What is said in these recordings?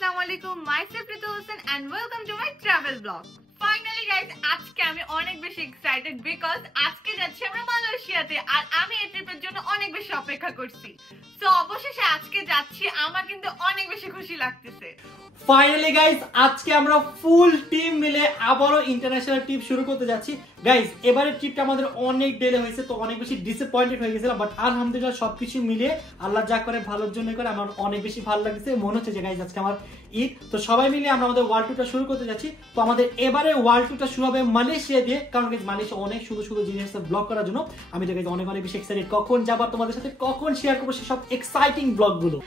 Assalamualaikum, myself Ritu Hussain and welcome to my travel vlog. Finally guys, আজকে আমি অনেক বেশি এক্সাইটেড বিকজ আজকে যাচ্ছি আমরা মালয়েশিয়াতে আর আমি এই ট্রিপের জন্য অনেক বেশি অপেক্ষা করছি। সো অবশেষে আজকে যাচ্ছি, আমার কিন্তু অনেক বেশি খুশি লাগতেছে। ফাইনালি গাইস, আজকে আমরা ফুল টিম মিলে আবারও ইন্টারন্যাশনাল ট্রিপ শুরু করতে যাচ্ছি। গাইস, এবারের ট্রিপটা আমাদের অনেক ডিলে হয়েছে, তো অনেক বেশি ডিসঅ্যাপয়েন্টেড হয়ে গেছিলাম, বাট আলহামদুলিল্লাহ সবকিছু মিলিয়ে আল্লাহ যা করে ভালোর জন্য করে আমার অনেক বেশি ভালো লাগছে। মনে হচ্ছে যে গাইস আজকে আমার ঈদ, তো সবাই মিলে আমরা আমাদের ওয়ার্ল্ড ট্যুরটা শুরু করতে যাচ্ছি। তো আমাদের এবারে ওয়ার্ল্ড ট্যুরটা শুরু হবে মালয়েশিয়া দিয়ে, কারণ গাইস মালয়েশিয়া অনেক সুন্দর সুন্দর জিনিস ব্লগ করার জন্য। আমি তো গাইস অনেক বেশি এক্সাইটেড, কখন যাবার তোমাদের সাথে কখন শেয়ার করবো সেসব এক্সাইটিং ব্লগগুলো।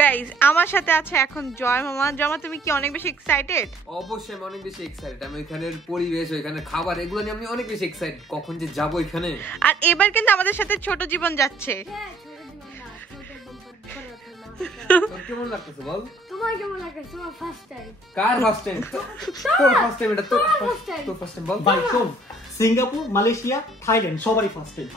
গাইস, আমার সাথে আছে এখন জয় মামা। জমা, তুমি কি অনেক বেশি এক্সাইটেড? অবশ্যই আমি অনেক বেশি এক্সাইটেড। আমি এখানের পরিবেশ, এখানে খাবার, এগুলো নিয়ে আমি অনেক বেশি এক্সাইটেড, কখন যে যাবো এখানে। আর এবার কিন্তু আমাদের সাথে ছোট জীবন যাচ্ছে। তোর কেমন লাগতেছে বল? তোমার কেমন লাগছে? তোমার ফার্স্ট টাইম। কার ফার্স্ট টাইম? তোর ফার্স্ট টাইম। এটা তোর ফার্স্ট টাইম বল। ভাই শোন, সিঙ্গাপুর, মালয়েশিয়া, থাইল্যান্ড সবারই ফার্স্ট টাইম।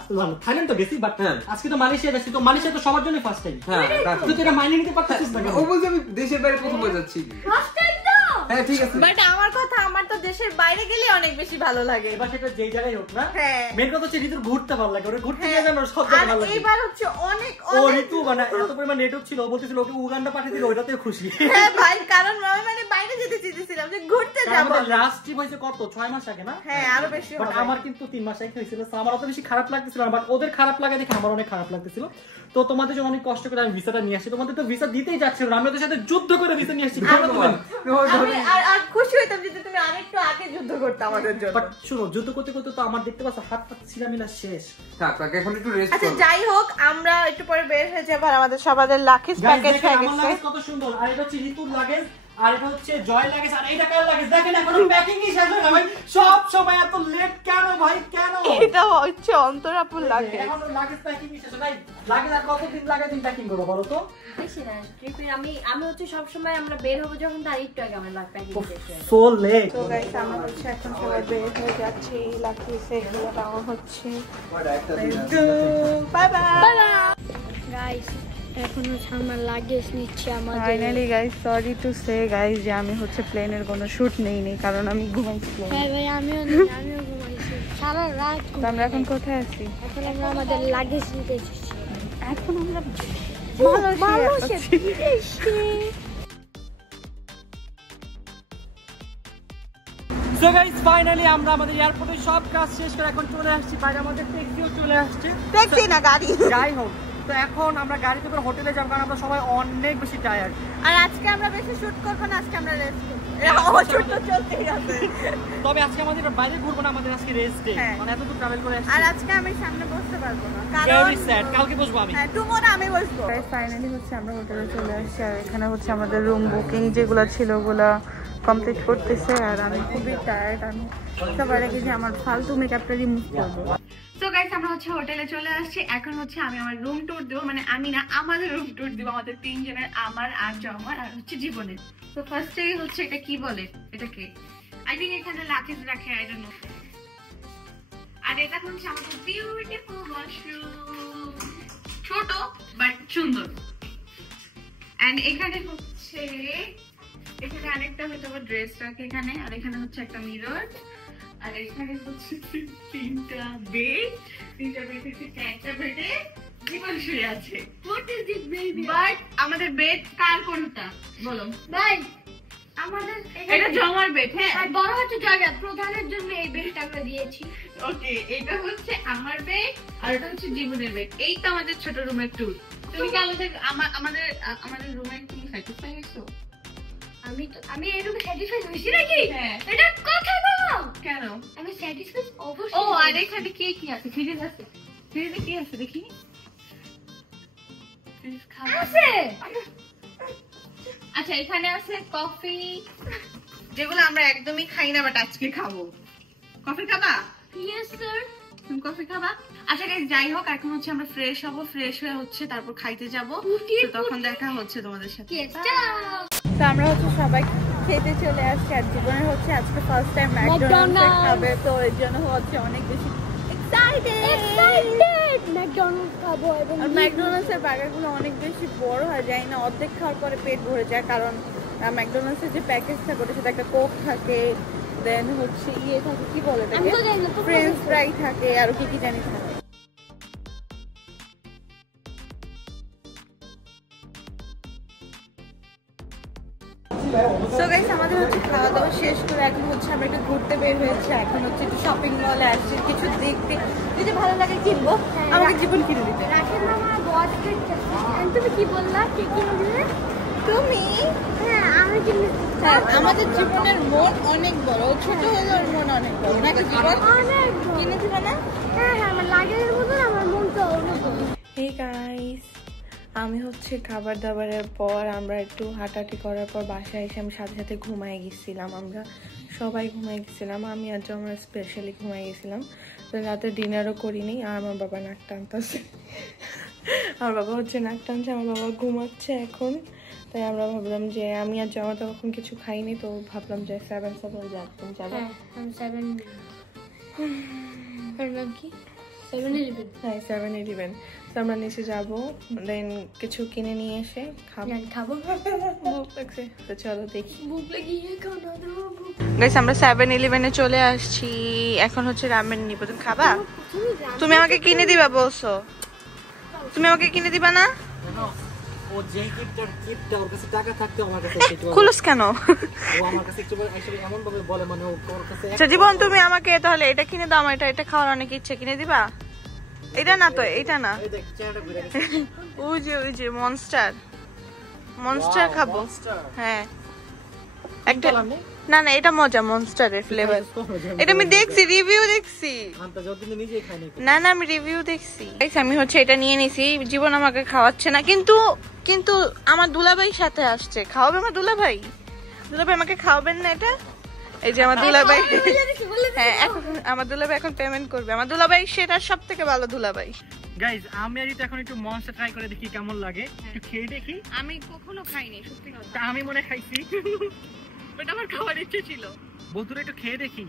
থাইল্যান্ড তো গেছি, বাট আজকে তো মালয়েশিয়া যাচ্ছি, তো মালয়েশিয়া তো সবার জন্য ফার্স্ট টাইম। হ্যাঁ, তুই তো এটা মাইনে নিতে পারছিস না। ও বলছে আমি দেশের বাইরে প্রথম বার যাচ্ছি। ফার্স্ট টাইম তো? হ্যাঁ ঠিক আছে, বাট আমার কথা, আমার তো দেশের বাইরে গেলে অনেক বেশি ভালো লাগে। এবার সেটা যেই জায়গায় হোক না, হ্যাঁ মেন কথা হচ্ছে ঋতুর ঘুরতে ভালো লাগে, ওরে ঘুরতে গিয়ে যেন সব জায়গায় ভালো লাগে। এবার হচ্ছে অনেক ও ঋতু মানে এত পরিমাণ নেটওয়ার্ক ছিল, ও বলতেছিল ওকে উগান্ডা পাঠিয়ে দিল, ওইটাতেও খুশি। হ্যাঁ ভাই, কারণ আমি মানে বাইরে যেতে চেয়েছিলাম যে ঘুরতে যাব। আমাদের লাস্ট ট্রিপ হয়েছে কত 6 মাস আগে না? হ্যাঁ, আরো বেশি বাট হবে। আমার কিন্তু 3 মাস আগে হয়েছিল, আমার অত বেশি খারাপ লাগতেছিল না, বাট ওদের খারাপ লাগে দেখে আমার অনেক খারাপ লাগতেছিল। তো তোমাদের জন্য অনেক কষ্ট করে আমি ভিসাটা নিয়ে আসি, তোমাদের তো ভিসা দিতেই যাচ্ছিল না, আমি ওদের সাথে যুদ্ধ করে ভিসা নিয়ে আসছি। আমি আর খুশি হইতাম যদি তুমি আরেকটু আগে যুদ্ধ করতে আমাদের জন্য। বাট শুনো, যুদ্ধ করতে করতে তো আমার দেখতে পাচ্ছ হাত পাত ছিলামিলা শেষ। থাক এখন একটু রেস্ট আচ্ছা কর। যাই হোক, আমরা একটু পরে বের হয়ে যাবো আর আমাদের সবাদের লাকিজ প্যাকেজ হয়ে আমার গেছে। লাগেজ কত সুন্দর, আর এটা হচ্ছে ঋতুর লাগেজ, আর এটা হচ্ছে জয় লাগেজ, আর এইটা কার লাগেজ দেখেন এখনো প্যাকিংই শেষ হয় না ভাই। সব সময় এত লেট কেন ভাই, কেন? এটা হচ্ছে অন্তরাপুর লাগেজ। এখনো লাগেজ প্যাকিংই শেষ হয় নাই। লাগেজ আর কতদিন লাগে তুমি প্যাকিং করো বলো তো? বেশি না ট্রিপে আমি হচ্ছে সব সময় আমরা বের হব যখন তার একটু আগে আমার লাগ প্যাকিং শেষ হয়ে যায়। So late. তো গাইস, আমরা হচ্ছে এখন সবাই বের হয়ে যাচ্ছি, লাকিজ এগুলো দেওয়া হচ্ছে। বাই বাই গাইস, এখন হচ্ছে আমরা লাগেজ নিচ্ছি আমাদের। Finally guys, sorry to say guys যে আমি হচ্ছে প্লেনের কোনো শুট নেইনি, কারণ আমি ঘুমাইছিলাম। হ্যাঁ ভাই, আমিও ঘুমাইছি সারা রাত। তো আমরা এখন কোথায় আছি? এখন আমরা আমাদের লাগেজ নিতে এসেছি। এখন আমরা মালয়েশিয়া বিদেশে। সো গাইস, ফাইনালি আমরা আমাদের এয়ারপোর্টে সব কাজ শেষ করে এখন চলে আসছি বাইরে, আমাদের ট্যাক্সিও চলে আসছে। ট্যাক্সি না, গাড়ি। যাই হোক, তো এখন আমরা গাড়িতে করে হোটেলে যাবো, কারণ আমরা সবাই অনেক বেশি টায়ার্ড। আর আজকে আমরা বেশি শুট করব না, আজকে আমরা রেস্ট করব। শুট তো চলতেই আছে। তবে আজকে আমাদের বাইরে ঘুরবো না, আমাদের আজকে রেস্ট ডে, হ্যাঁ। মানে এতদূর ট্রাভেল করে আসছি। আর আজকে আমি সামনে বসতে পারবো না, কারণ ভেরি স্যাড, কালকে বসবো আমি। হ্যাঁ, টুমোরো আমি বসবো। ফাইনালি হচ্ছে আমরা হোটেলে চলে আসছি, আর এখানে হচ্ছে আমাদের রুম বুকিং যেগুলো ছিল ওগুলা কমপ্লিট করতেছে। আর আমি খুবই টায়ার্ড, আমি সবার আগে যে আমার ফালতু মেকআপটা রিমুভ করবো। তো গাইস, আমরা হচ্ছে হোটেলে চলে আসছি, এখন হচ্ছে আমি আমার রুম ট্যুর দেবো, মানে আমি না, আমাদের রুম ট্যুর দিব, আমাদের তিনজনের, আমার আর জমার আর হচ্ছে জীবনের। তো ফার্স্টেই হচ্ছে এটা কি বলে, এটাকে আই থিঙ্ক এখানে লাকেজ রাখে, আই ডোন্ট নো। আর এটা হচ্ছে আমাদের বিউটিফুল ওয়াশরুম, ছোট বাট সুন্দর। এন্ড এখানে হচ্ছে এখানে আরেকটা হয়তো ড্রেস রাখে এখানে, আর এখানে হচ্ছে একটা মিরর, আর এখানে হচ্ছে তিনটা বেড থেকে একটা বেডে জীবন শুয়ে আছে। What is this baby? But আমাদের বেড কার কোনটা বলো ভাই, আমাদের এটা জমার বেড। হ্যাঁ, আর বড় হচ্ছে জায়গা প্রধানের জন্য এই বেডটা আমরা দিয়েছি। ওকে, এটা হচ্ছে আমার বেড আর এটা হচ্ছে জীবনের বেড। এই তো আমাদের ছোট রুমের ট্যুর। তুমি কি আমাদের রুমের কি স্যাটিসফাই হয়েছো? আমি এই রুমে স্যাটিসফাই হইছি নাকি? হ্যাঁ। এটা কথা বলো কেন? আমি স্যাটিসফাই ও, অবশ্যই। আর এখানে কি আছে? ফ্রিজ আছে? ফ্রিজে কি আছে দেখি? ফ্রিজ খাবার আছে। আচ্ছা, এখানে আছে কফি, যেগুলো আমরা একদমই খাই না বাট আজকে খাবো। কফি খাবা? Yes sir. তুমি কফি খাবা? আচ্ছা গাইস, যাই হোক, এখন হচ্ছে আমরা ফ্রেশ হব, ফ্রেশ হয়ে হচ্ছে তারপর খাইতে যাব। তো তখন দেখা হচ্ছে তোমাদের সাথে। তো আমরা হচ্ছে সবাই খেতে চলে আসছি, আর জীবনের হচ্ছে আজকে ফার্স্ট টাইম ম্যাকডোনাল্ডসে খাবে, তো এর জন্য হচ্ছে অনেক বেশি এক্সাইটেড। ম্যাকডোনাল্ডস খাবো এবং আর ম্যাকডোনাল্ডসের বার্গারগুলো অনেক বেশি বড় হয় যায় না, অর্ধেক খাওয়ার পরে পেট ভরে যায়, কারণ ম্যাকডোনাল্ডসের যে প্যাকেজ থাকে ওটার সাথে একটা কোক থাকে, দেন হচ্ছে ইয়ে থাকে, কি বলে আমি তো জানি না, তো ফ্রেঞ্চ ফ্রাই থাকে, আর কি জানি থাকে। সো গাইস আমাদের হচ্ছে খাওয়া দাওয়া শেষ করে এখন হচ্ছে আমরা একটু ঘুরতে বের হয়েছে, এখন হচ্ছে একটু শপিং মলে আসছি কিছু দেখতে, যদি ভালো লাগে কিনবো। আমাকে জীবন কিনে দিতে। রাখেন না আমার বস তুমি কি বললা, কে কিনে দিলে? তুমি? হ্যাঁ আমি কিনে হ্যাঁ, আমাদের জীবনের মন অনেক বড়, ছোট হলেও ওর মন অনেক বড় নাকি জীবন? অনেক কিনে দিবে না? হ্যাঁ আমার লাগেজের মতন আমার মনটা অনেক বড়। হে গাইস, আমি হচ্ছে খাবার দাবারের পর আমরা একটু হাঁটাহাঁটি করার পর বাসায় এসে আমি সাথে সাথে ঘুমায় গেছিলাম। আমরা সবাই ঘুমায় গেছিলাম, আমি আর আমরা স্পেশালি ঘুমায় গেছিলাম। তো রাতে ডিনারও করিনি, আর আমার বাবা নাক টানতেছে। আমার বাবা হচ্ছে নাক টানছে, আমার বাবা ঘুমাচ্ছে এখন। তাই আমরা ভাবলাম যে আমি আর জামা তো এখন কিছু খাইনি, তো ভাবলাম যে 7-7 যাবো। আমি 7 নাম কি 7-11 হ্যাঁ 7-11। তো আমরা নিচে যাবো, দেন কিছু কিনে নিয়ে এসে খাবো। ভুক লাগছে, তো চলো দেখি। ভুক লাগিয়ে খাওয়া দাওয়া ভুক। গাইস আমরা 7-11-এ চলে আসছি, এখন হচ্ছে রামেন নিব। তুমি খাবা? তুমি আমাকে কিনে দিবা বলছো, তুমি আমাকে কিনে দিবা না? ও যে গিফটটা ওর কাছে টাকা থাকতে আমার কাছে একটু খুলুস কেন? ও আমার কাছে একটু আসলে এমন ভাবে বলে মানে ওর কাছে আচ্ছা জীবন, তুমি আমাকে তাহলে এটা কিনে দাও, আমার এটা খাওয়ার অনেক ইচ্ছে, কিনে দিবা? এটা না তো, এটা না, এই দেখ চেহারাটা ঘুরে গেছে। ওই যে মনস্টার খাবো। হ্যাঁ একটা, না না এটা মজা, মনস্টারের ফ্লেভার। এটা আমি দেখছি, রিভিউ দেখছি। আন্তা যতদিন নিজেই খাই না। না না আমি রিভিউ দেখছি। আমি হচ্ছে এটা নিয়ে নিছি, জীবন আমাকে খাওয়াচ্ছে না, কিন্তু আমার দুলাভাই সাথে আসছে, খাওয়াবে আমার দুলাভাই আমাকে খাওয়াবেন না এটা? এই যে আমার দুলাভাই, হ্যাঁ এখন আমার দুলাভাই এখন পেমেন্ট করবে, আমার দুলাভাই সেটার সব থেকে ভালো দুলাভাই। গাইস আমি আর এখন একটু মনস্টার ট্রাই করে দেখি কেমন লাগে, একটু খেয়ে দেখি। আমি কখনো খাইনি সত্যি কথা, তা আমি মনে খাইছি, বাট আমার খাওয়ার ইচ্ছে ছিল। বন্ধুরা একটু খেয়ে দেখি।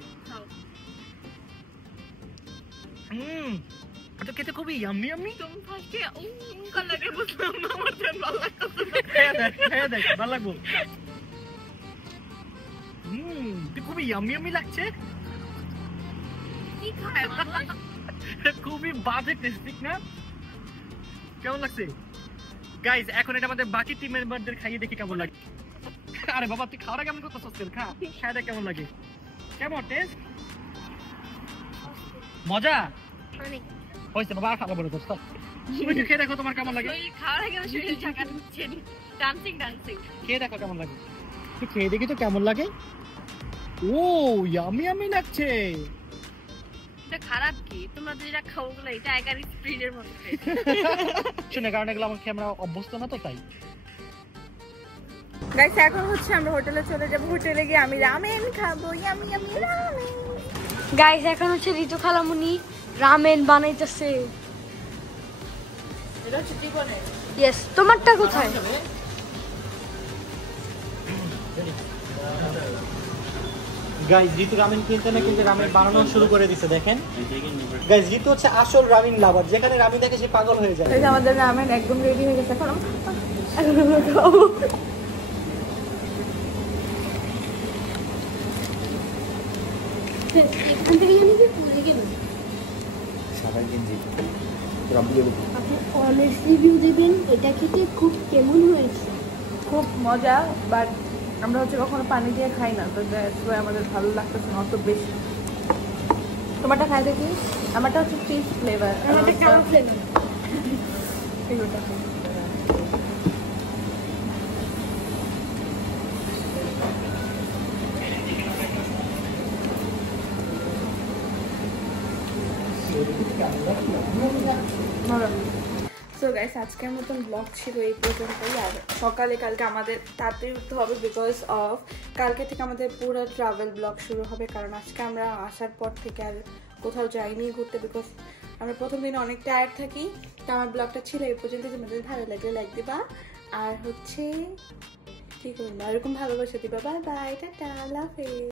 তো খেতে খুবই ইয়াম্মি ইয়াম্মি। তুমি ফার্স্টে কাল লাগে বুঝলাম না, আমার জান ভালো লাগছে। খেয়ে দেখ ভালো লাগবে। খুবই ইয়াম্মি ইয়াম্মি লাগছে। কি খায় মানুষ? খুবই বাজে টেস্টি না? কেমন লাগছে গাইস? এখন এটা আমাদের বাকি টিম মেম্বারদের খাইয়ে দেখি কেমন লাগে। আরে বাবা তুই খাওয়ার কেমন করতেছস? খা খায় দেখ কেমন লাগে। কেমন টেস্ট? মজা অনেক হইছে বাবা, আর খাবো বলে দোস্ত। তুমি একটু খেয়ে দেখো তোমার কেমন লাগে। ওই খাওয়ার আগে শরীর ঝাঁকা দিচ্ছে, ডান্সিং খেয়ে দেখো কেমন লাগে। তুই খেয়ে দেখি তো কেমন লাগে। ও ইয়ামি ইয়ামি লাগছে। এটা খারাপ কি? তোমরা যেটা খাও গুলো এটা একারি স্প্রিডের মতো শুনে, কারণ এগুলো আমার খেয়ে আমরা অভ্যস্ত না, তো তাই। গাইস এখন হচ্ছে আমরা হোটেলে চলে যাব, হোটেলে গিয়ে আমি রামেন খাবো, ইয়ামি ইয়ামি রামেন। গাইস এখন হচ্ছে ঋতু খালামুনি রামেন বানাইতেছে। এটা হচ্ছে জীবনের। ইয়েস, তোমারটা কোথায়? গাইস ঋতু রামেন কিনতে না কিনতে রামেন বানানো শুরু করে দিছে, দেখেন গাইস। ঋতু হচ্ছে আসল রামেন লাভার, যেখানে রামেন দেখে সে পাগল হয়ে যায়। এই যে আমাদের রামেন একদম রেডি হয়ে গেছে, এখন আমরা এখান থেকে জানি কি ভুলে গেলাম। আপনি অনেস্ট রিভিউ দেবেন, এটা খেতে খুব কেমন হয়েছে? খুব মজা, বাট আমরা হচ্ছে কখনো পানি দিয়ে খাই না, তো আমাদের ভালো লাগতেছে না অত বেশি। তোমারটা খাই দেখি। আমারটা হচ্ছে ফিশ ফ্লেভার, আমাদের কেমন ফ্লেভার? সো গাইস আজকের মতন ব্লগ ছিল এই পর্যন্তই। আর সকালে কালকে আমাদের তাড়াতাড়ি উঠতে হবে, বিকজ অফ কালকে থেকে আমাদের পুরো ট্রাভেল ব্লগ শুরু হবে, কারণ আজকে আমরা আসার পর থেকে আর কোথাও যাইনি ঘুরতে, বিকজ আমরা প্রথম দিনে অনেক টায়ার্ড থাকি। তো আমার ব্লগটা ছিল এই পর্যন্ত, তোমাদের ভালো লাগলে লাইক দিবা, আর হচ্ছে কি করবো এরকম ভালোবাসা দিবা। Bye bye, tata, love you.